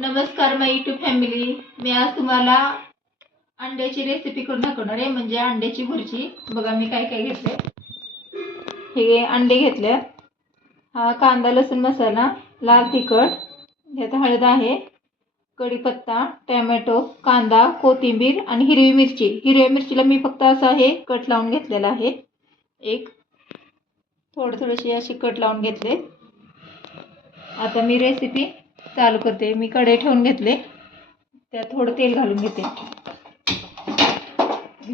नमस्कार माय YouTube family. मी आज तुम्हाला अंड्याची रेसिपी करून दाखवणार आहे, म्हणजे अंड्याची भुर्जी. बघा मी काय काय घेतले. हे अंडे घेतले, हा कांदा लसूण मसाला, लाल तिखट, ह्यात हळद आहे, कढीपत्ता, टोमॅटो, कांदा, कोथिंबीर आणि हिरवी मिरची. हिरव्या मिरचीला मी फक्त असं हे कट लावून घेतलेला आहे. एक थोडीशी अशी कट लावून घेतले. आता मी रेसिपी चालू करते. मी कढई ठेवून घेतले, त्यात थोडं तेल घालून घेते.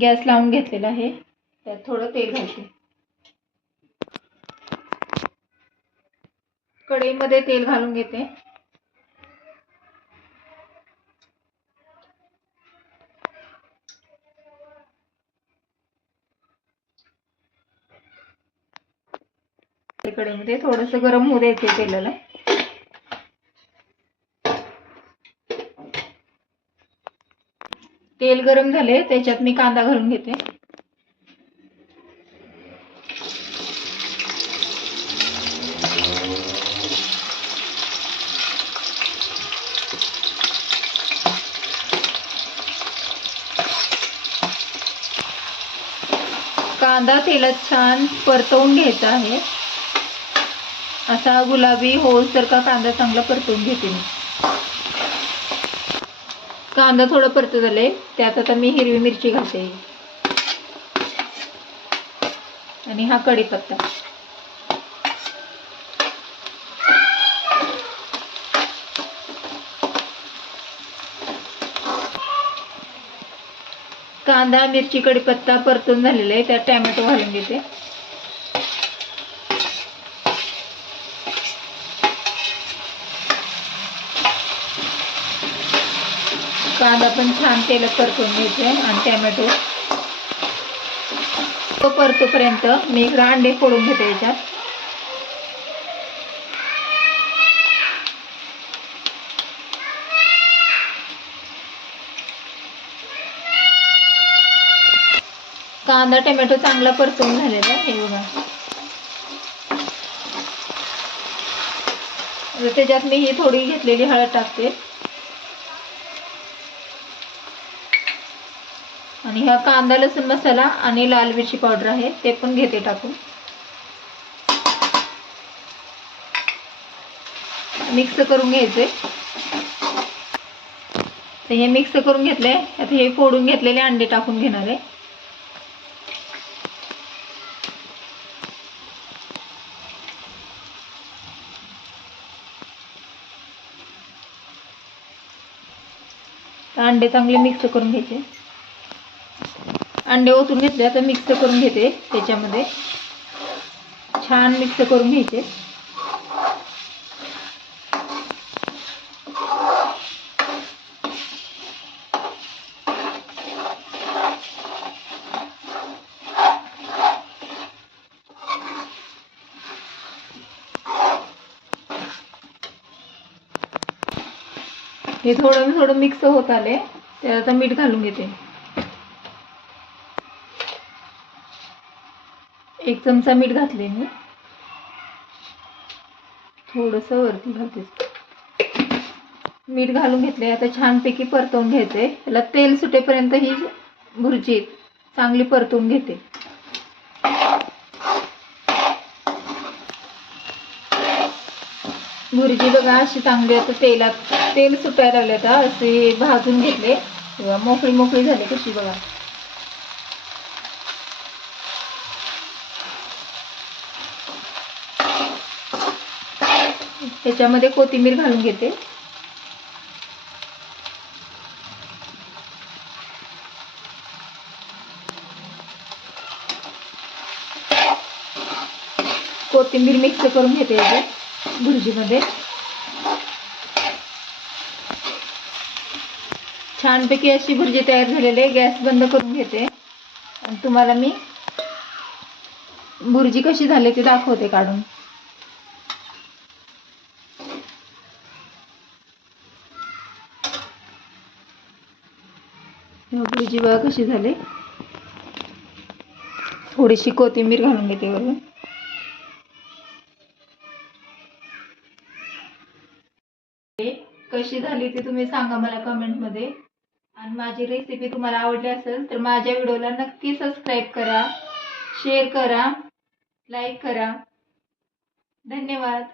गॅस लावून घेतलेला आहे, त्यात थोडं तेल घालते. कढईमध्ये तेल घालून घेते. कढईमध्ये थोडंसं गरम होऊ द्यायचे तेलाला. तेल गरम झाले, त्याच्यात मी कांदा घालून घेते. कांदा तेलात छान परतवून घ्यायचा आहे. असा गुलाबी होईस्तोवर का कांदा चांगला परतवून घेते मी. कांदा थोडं परत झाले, त्यात आता मी हिरवी मिरची घालते आणि हा कढीपत्ता. कांदा मिरची कढीपत्ता परतून झालेला आहे, त्यात टोमॅटो घालून घेते. कांदा पण छान तेलात परतून घ्यायचे आणि टोमॅटो तो परतोपर्यंत मी इकडे अंडे फोडून घेते. याच्यात कांदा टोमॅटो चांगला परतून झालेला आहे. हे बघा, त्याच्यात मी ही थोडी घेतलेली हळद टाकते आणि हा कांदा लसूण मसाला आणि लाल मिरची पावडर आहे, ते पण घेते टाकून. मिक्स करून घ्यायचे. तर हे मिक्स करून घेतले. आता हे फोडून घेतलेले अंडे टाकून घेणार आहे. अंडे चांगले मिक्स करून घ्यायचे. अंडे ओतून घेतले, आता मिक्स करून घेते. त्याच्यामध्ये छान मिक्स करून घ्यायचे. हे थोडं मिक्स होत आले, त्यात आता मीठ घालून घेते. 1 चमचा मीठ घातले मी. थोडंसं वरती घालते. मीठ घालून घेतले. आता छानपैकी परतवून घ्यायचे. त्याला तेल सुटेपर्यंत ही भुर्जी चांगली परतवून घेते. भुर्जी बघा अशी चांगली आता तेल सुटायला लागले. आता असे भाजून घेतले, तेव्हा मोकळी झाली कशी बघा. त्याच्यामध्ये कोथिंबीर घालून घेते. कोथिंबीर मिक्स करून घेते याच्यात भुर्जीमध्ये. छानपैकी अशी भुर्जी तयार झालेली आहे. गॅस बंद करून घेते आणि तुम्हाला मी भुर्जी कशी झाली ते दाखवते काढून. भुर्जी बघा कशी झाली. थोडीशी कोथिंबीर घालून घेते वरून. कशी झाली ती तुम्ही सांगा मला कमेंटमध्ये. आणि माझी रेसिपी तुम्हाला आवडली असेल तर माझ्या व्हिडिओला नक्की सबस्क्राईब करा, शेअर करा, लाईक करा. धन्यवाद.